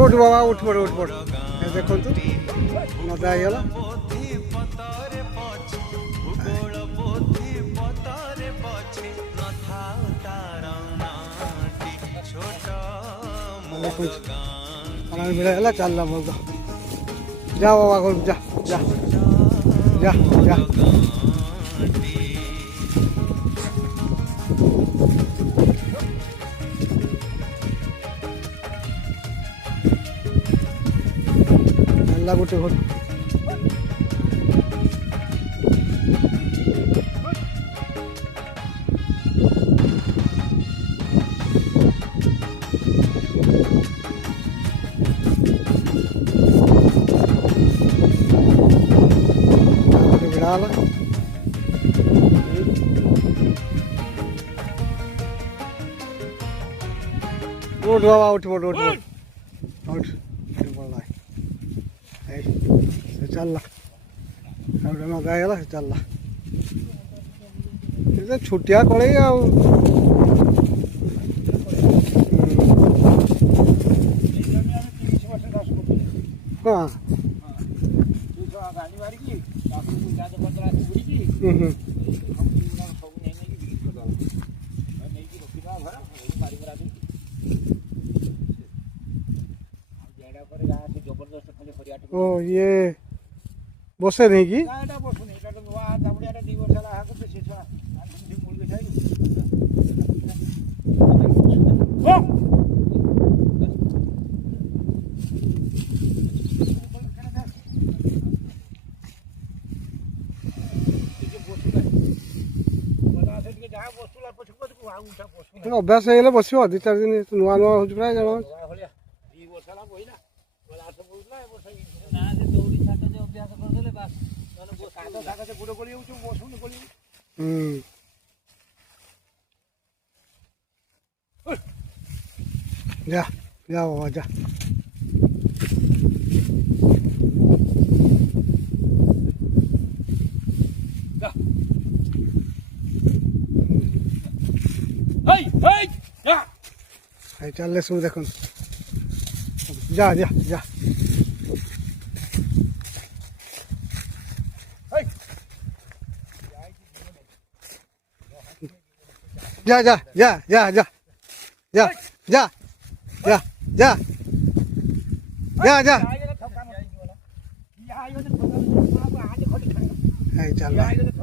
उठ बाबा उठ पड़ उठ पड़ देखो तो मजा आईगला मिला चल बोल दो जा बाबा घर जा जा जा जा अल्लाह गोटे घर उठ बाबा उठ पड़ उठ पड़ उठ पड़ चल मजा आईगला चल छुट्टिया कड़े हाँ ओ ये बसे नहीं की अभ्यास हो बस दु चार दिन नुआ नुआ हो प्राय जान जा जा बाबा जा चल सब देख जा जा जा जा जा जा जा जा जा जा जा जा जा जा चल